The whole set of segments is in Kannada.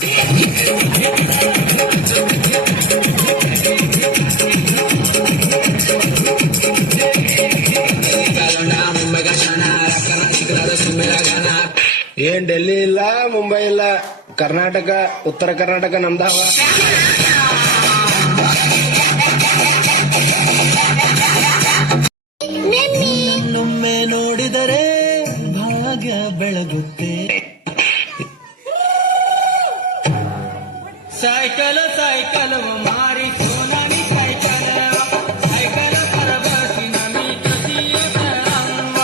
ಏನ್ ಡೆಲ್ಲಿ ಇಲ್ಲ, ಮುಂಬೈ ಇಲ್ಲ, ಕರ್ನಾಟಕ, ಉತ್ತರ ಕರ್ನಾಟಕ ನಮ್ದಾವ. ನನ್ನೊಮ್ಮೆ ನೋಡಿದರೆ ಭಾಗ್ಯ ಬೆಳಗುತ್ತೆ. ಸೈಕಲ್ ಸೈಕಲ್ ಮಾರಿ ಸೋನಾನಿ ಸೈಕಲ್ ಸೈಕಲ್ ಪರಬಸಿ ನಮಿ ಕಸಿಯ ಅಮ್ಮ.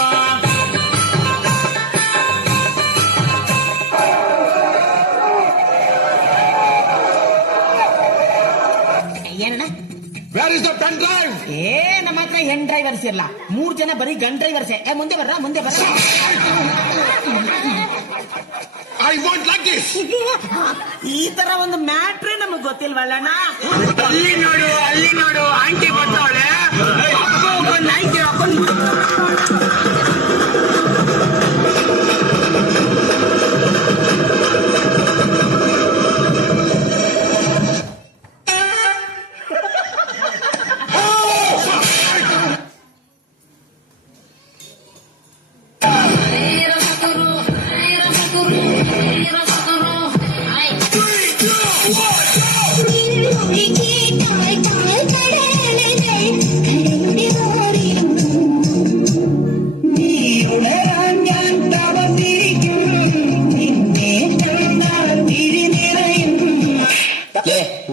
ಏನಣ್ಣ? Where is the pen drive? ನಮ್ಮ ಹತ್ರ ಹೆಣ್ ಡ್ರೈವರ್ಸ್ ಇರಲ್ಲ, 3 ಜನ ಬರೀ ಗನ್ ಡ್ರೈವರ್ಸೇ. ಮುಂದೆ ಬರ್ರ. I won't like this. ಈ ತರ ಒಂದು ಮ್ಯಾಟ್ರೇ ನಮಗ್ ಗೊತ್ತಿಲ್ವಲ್ಲಣ್ಣ. ಅಲ್ಲಿ ನೋಡು ಆಂಟಿ ಬರ್ತಾವಳೆ. ನೈಟ್ ಹಾಕೊಂಡು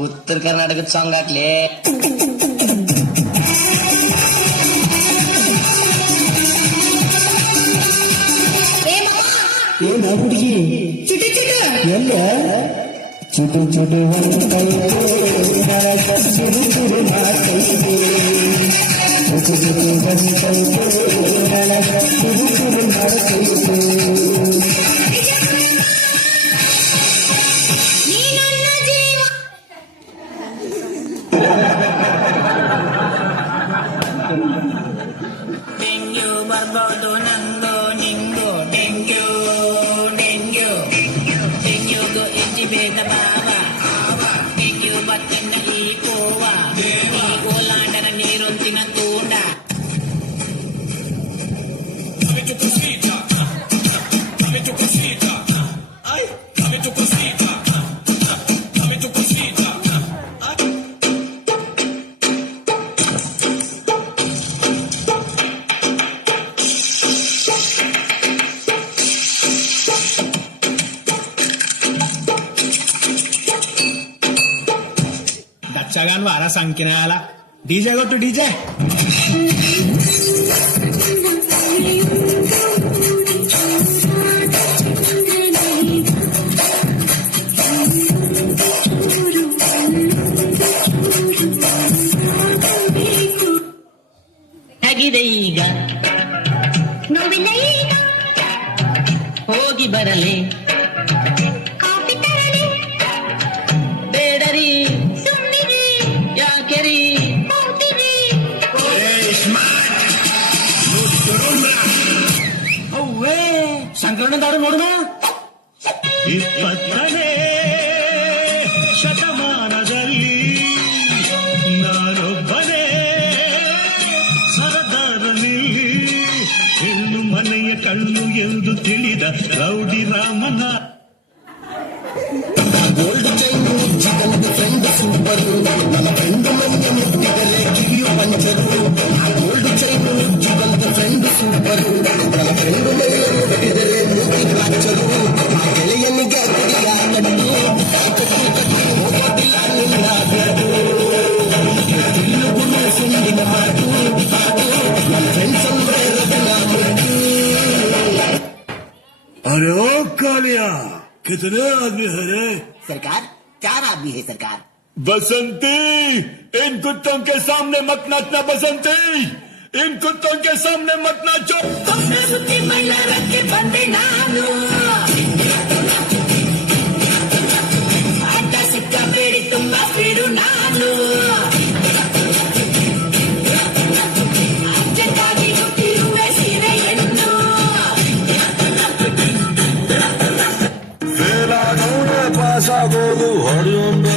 ಉತ್ತರ ಕರ್ನಾಟಕದ ಸಾಂಗ್ ಹಾಕ್ಲಿ. ಏನ ಹುಡುಗಿ ಎಲ್ಲ ಚುಟು ಚುಟು ಡೆಂಗ್ಯೂ ಬರ್ಬೋದು ನಂಗೋ ನಿಂಗೋ. ಡೆಂಗ್ಯೂ ಡೆಂಗ್ಯೂಗೂ ಇಂಜಿ ಭೇದ ಭಾವ. ಡೆಂಗ್ಯೂ ಬತ್ತಿನ ಈ ಕೋವ ಈ ಓಲಾಂಡನ ನೀರೊಂದಿನ ತೂಂಡ. दक्षगान वारा सांगकिना आला. डीजे गो तू डीजे. ಹೇಗಿದೆ ಈಗ? ನೋವಿಲ್ಲ ಈಗ. ಹೋಗಿ ಬರಲಿ ಕಾಫಿ ತರಲಿ. ಬೇಡರಿ ಸುಮ್ನಿರಿ. ಯಾಕೆರಿ? ಹೋಗ್ತೀರಿ. ಅವ್ವೇ ಸಂಕಲನದಾರು ನೋಡೋಣ. 20ನೇ ಶತಮಾನದಲ್ಲಿ ನಾನೊಬ್ಬನೇ ಸರದಾರನಿ. ಹೆಣ್ಣು ಮನೆಯ ಕಣ್ಣು ಎಂದು ತಿಳಿದ ರೌಡಿ ರಾಮನ. ಗೋಲ್ಡ್ ಚೈನ್ ಜೀವನದ ಫ್ರೆಂಡ್ ಸೂಪರ್. ನನ್ನ ಫ್ರೆಂಡ್ ಮನೆ ಮುಟ್ಟಿದರೆ ಕಿವಿಯು ಪಂಚರು. ಗೋಲ್ಡ್ ಚೈನ್ ಜೀವನದ ಫ್ರೆಂಡ್ ಸೂಪರ್. ನನ್ನ ಫ್ರೆಂಡ್ ಮನೆ ಮುಟ್ಟಿದರೆ ಮೂತಿ ರಾಚರು. ಗೆಳೆಯನಿಗೆ ಕುಡಿಯ ಕಟ್ಟು ಹೋಗೋದಿಲ್ಲ ನಿನ್ನ ಬೆರಡು. ತಿರುಗುಣ ಸುಂದಿನ ಮಾತು ನನ್ನ ಫ್ರೆಂಡ್ಸ್ ಅಂದ್ರೆ ರತ್ನ ಮುಟ್ಟು. अरे ओ कालिया, कितने आदमी है रे? सरकार 4 आदमी है सरकार. बसंती, इन कुत्तों के सामने मत नाचना. बसंती, इन कुत्तों के सामने मत नाचो. ಸುತ್ತಿ ಮೈಲಾರಕ್ಕೆ ಬಂದೆ ನಾನು. ಅಡ್ಡ ಸಿಕ್ಕ ಬೇಡಿ ತುಂಬಾ ಸ್ಪೀಡು ನಾನು. ಅರ್ಜೆಂಟಾಗಿ ಹುಟ್ಟಿರುವೆ ಸೀರೆ ಹೆಣ್ಣು. ಪಾಸ ಆಗೋದು ಹೊಡೆಯೊಂಬ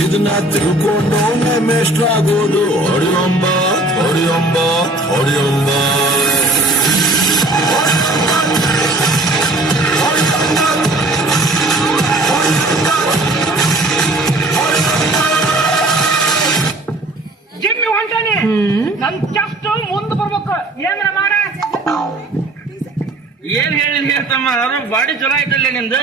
ಇದನ್ನ ತಿಳ್ಕೊಂಡು ಮೇಷ್ಟ್ರಾಗೋದು ಹೊಡೆಯೊಂಬ ಹೊಡೆಯೊಂಬ ಹೊಡೆಯೊಂಬ ಜಿಮ್ಮಿ ಹೊಂಟಾನೆ ನನ್ ಜಸ್ಟ್ ಮುಂದ್ ಬರ್ಬೇಕು ಏನ್ರ ಮಾಡ ಏನ್ ಹೇಳಿಲ್ಲ ತಮ್ಮ ಬಾಡಿ ಚಲೋ ಐತಲ್ಲ ನಿಂದು